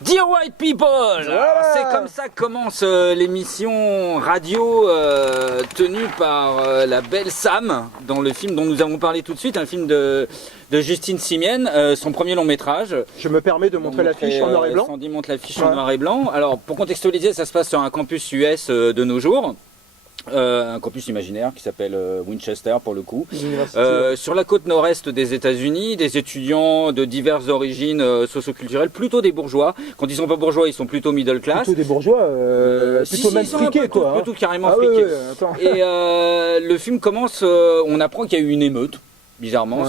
Dear White People, voilà. C'est comme ça que commence l'émission radio tenue par la belle Sam dans le film dont nous avons parlé tout de suite, un film de Justine Simienne, son premier long métrage. Je me permets de montrer l'affiche en noir et blanc. Sandy montre l'affiche en noir et blanc. Alors pour contextualiser, ça se passe sur un campus US de nos jours. Un campus imaginaire qui s'appelle Winchester pour le coup. Sur la côte nord-est des États-Unis, des étudiants de diverses origines socioculturelles, plutôt des bourgeois. Quand ils sont pas bourgeois, ils sont plutôt middle class. Plutôt des bourgeois, plutôt même friqués quoi. Plutôt carrément friqués. Et le film commence, on apprend qu'il y a eu une émeute. Bizarrement,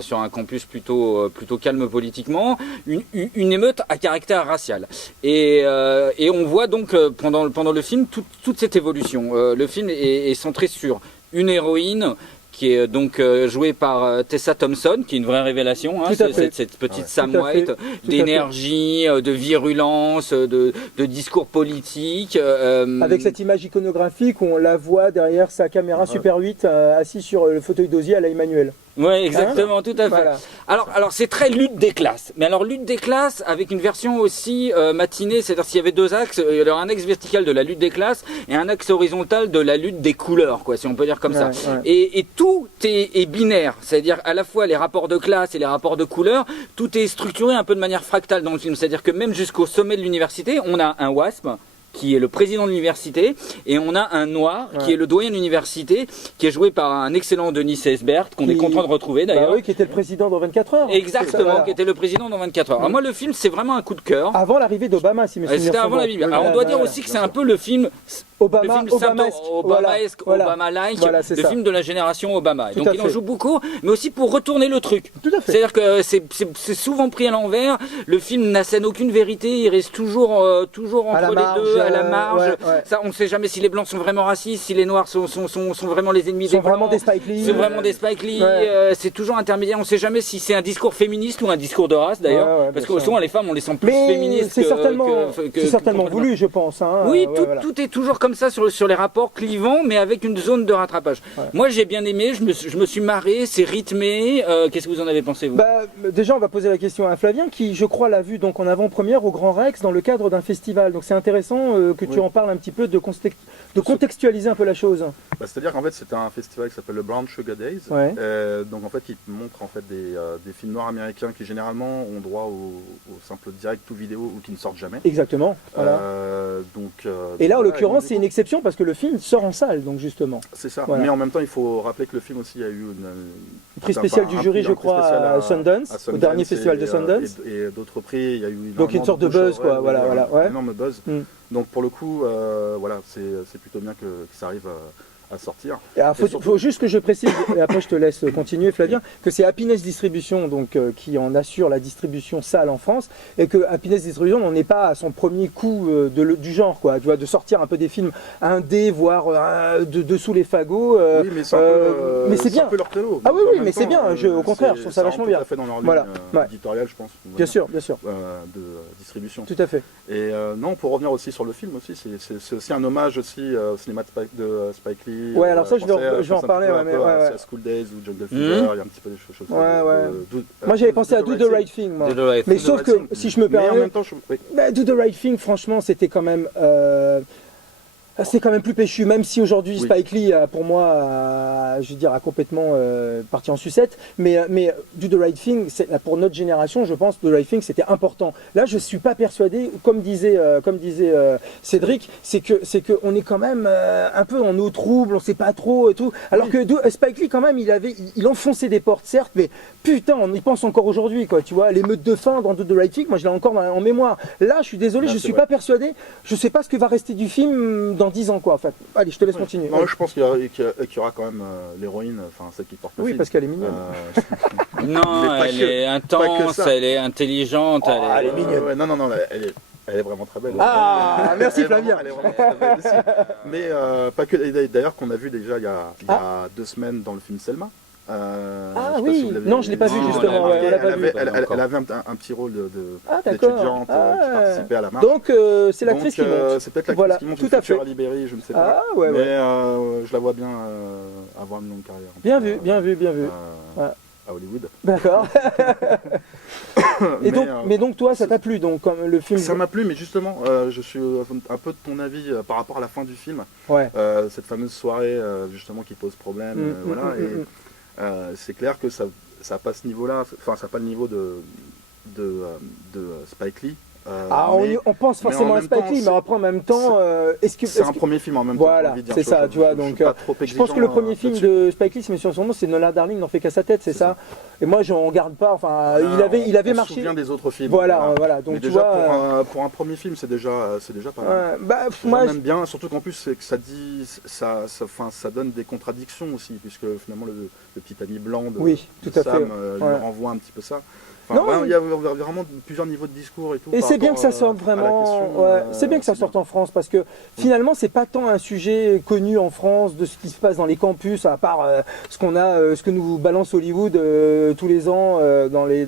sur un campus plutôt calme politiquement, une émeute à caractère racial. Et on voit donc pendant le film toute cette évolution. Le film est centré sur une héroïne qui est donc jouée par Tessa Thompson, qui est une vraie révélation, hein, cette petite Sam White, d'énergie, de virulence, de discours politique. Avec cette image iconographique, on la voit derrière sa caméra Super 8, assise sur le fauteuil d'osier à la Emmanuel. Ouais, exactement, tout à fait. Voilà. Alors c'est très lutte des classes. Mais alors lutte des classes avec une version aussi matinée, c'est-à-dire s'il y avait deux axes, il y aurait un axe vertical de la lutte des classes et un axe horizontal de la lutte des couleurs, quoi, si on peut dire comme ça. Et tout est binaire, c'est-à-dire à la fois les rapports de classe et les rapports de couleurs, tout est structuré un peu de manière fractale dans le film. C'est-à-dire que même jusqu'au sommet de l'université, on a un WASP qui est le président de l'université, et on a un noir qui est le doyen de l'université, qui est joué par un excellent Denis Esbert, qu'on est content de retrouver d'ailleurs. Bah oui, qui était le président dans 24 heures. Exactement, qui était le président dans 24 heures. Alors moi, le film, c'est vraiment un coup de cœur. Avant l'arrivée d'Obama, si mes souvenirs C'était avant l'arrivée. Alors on doit dire aussi que c'est un peu le film Obama-esque, Obama-like, le film de la génération Obama. Donc il en joue beaucoup, mais aussi pour retourner le truc. Tout à fait. C'est-à-dire que c'est souvent pris à l'envers, le film n'assène aucune vérité, il reste toujours entre les deux, à la marge. Ça, on ne sait jamais si les blancs sont vraiment racistes, si les noirs sont vraiment les ennemis des blancs. Vraiment des Spike Lee. C'est vraiment des Spike Lee. C'est toujours intermédiaire. On ne sait jamais si c'est un discours féministe ou un discours de race d'ailleurs. Parce que souvent les femmes, on les sent plus féministes. C'est certainement voulu, je pense. Hein. Oui, tout est toujours comme ça sur les rapports clivants, mais avec une zone de rattrapage. Moi, j'ai bien aimé. Je me suis marré. C'est rythmé. Qu'est-ce que vous en avez pensé, vous? Déjà, on va poser la question à Flavien, qui, je crois, l'a vu donc en avant-première au Grand Rex dans le cadre d'un festival. Donc c'est intéressant que tu en parles un petit peu, de contextualiser un peu la chose. C'est-à-dire qu'en fait, c'était un festival qui s'appelle le Brown Sugar Days. Donc en fait, il montre en fait des films noirs américains qui généralement ont droit au simple direct ou vidéo ou qui ne sortent jamais. Exactement. Voilà. Et là, en l'occurrence, c'est une exception parce que le film sort en salle, donc justement. C'est ça. Voilà. Mais en même temps, il faut rappeler que le film aussi a eu un prix spécial du jury, je crois, à Sundance, au dernier festival de Sundance. Et d'autres prix, il y a eu donc une sorte de buzz, quoi. Voilà. Un énorme buzz. Donc pour le coup, voilà, c'est plutôt bien que ça arrive à sortir. Il faut juste que je précise, et après je te laisse continuer Flavien, que c'est Happiness Distribution donc, qui en assure la distribution salle en France, et que Happiness Distribution n'en est pas à son premier coup du genre, quoi, tu vois, de sortir un peu des films indés, voire dessous les fagots. Oui, mais c'est bien. Un peu leur créneau. Ah oui, mais c'est bien, au contraire, je trouve ça vachement bien. Tout à fait dans leur ligne éditoriale, je pense. Bien sûr. De distribution. Tout à fait. Et non, pour revenir aussi sur le film aussi, c'est aussi un hommage aussi au cinéma de Spike Lee. Ouais, alors ça, je vais en parler. À School Days ou Jungle Fever, il y a un petit peu des choses. Moi, j'avais pensé à Do the Right Thing. Mais sauf que, si je me permets, Do the Right Thing, franchement, c'était quand même... c'est quand même plus péchu, même si aujourd'hui Spike Lee, pour moi, je veux dire, a complètement parti en sucette. Mais Do the Right Thing, pour notre génération, je pense, Do the Right Thing, c'était important. Là, je suis pas persuadé, comme disait Cédric, c'est que on est quand même un peu en eau trouble, on sait pas trop et tout. Alors que Spike Lee, quand même, il enfonçait des portes, certes, mais putain, on y pense encore aujourd'hui, quoi. Tu vois, l'émeute de fin dans Do the Right Thing, moi, je l'ai encore en mémoire. Là, je suis désolé, je suis pas persuadé. Je sais pas ce que va rester du film dans 10 ans, quoi, en fait. Allez, je te laisse continuer. Non, je pense qu'il y aura quand même l'héroïne, enfin celle qui porte le film. Oui, parce qu'elle est mignonne. Non, elle est intense, elle est intelligente. Elle est mignonne. Non, elle est vraiment très belle. Ah, merci Flavien. Elle est vraiment très belle aussi. Mais pas que. D'ailleurs, qu'on a vu déjà il y a 2 semaines dans le film Selma. Oui, non, je l'ai pas vu justement. Elle avait un petit rôle d'étudiante qui participait à la marche. Donc c'est l'actrice qui monte. C'est peut-être l'actrice qui monte, tout à fait. Ali Berry, je ne sais pas. Mais je la vois bien avoir une longue carrière. Bien vu. à Hollywood. D'accord. mais donc toi, ça t'a plu donc comme le film? Ça m'a plu, mais justement, je suis un peu de ton avis par rapport à la fin du film. Ouais. Cette fameuse soirée justement qui pose problème, voilà. C'est clair que ça n'a pas ce niveau-là. Enfin, ça n'a pas le niveau de Spike Lee. On pense forcément à Spike Lee, mais après en même temps, c'est un premier film en même temps. Voilà, c'est ça, tu vois. Donc, je pense que le premier film de Spike Lee, si je me son nom, c'est Nola Darling n'en fait qu'à sa tête, c'est ça. Et moi, j'en regarde pas. Enfin, il avait marché. Je me souviens des autres films. Voilà. Donc mais tu déjà, vois, pour un premier film, c'est déjà pas mal. Moi, j'aime bien, surtout qu'en plus, c'est que ça donne des contradictions aussi, puisque finalement le petit ami blanc de Sam lui renvoie un petit peu ça. Enfin, il y a vraiment plusieurs niveaux de discours et tout. Et c'est bien que ça sorte vraiment. C'est bien que ça sorte en France parce que finalement, c'est pas tant un sujet connu en France de ce qui se passe dans les campus, à part ce que nous balance Hollywood tous les ans dans les,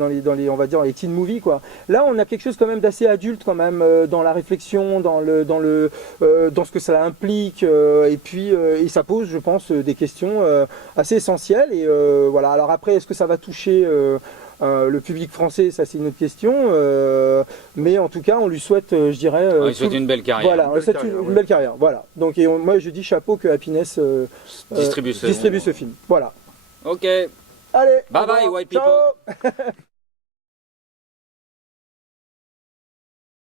on va dire, les teen movies quoi. Là, on a quelque chose quand même d'assez adulte quand même dans la réflexion, dans ce que ça implique et puis et ça pose, je pense, des questions assez essentielles et voilà. Alors après, est-ce que ça va toucher le public français, ça c'est une autre question, mais en tout cas on lui souhaite, je dirais... on lui souhaite une belle carrière. Voilà, on lui souhaite une belle carrière, voilà. Donc moi je dis chapeau que Happiness distribue ce film. Voilà. Ok. Allez, bye bye white people. Ciao.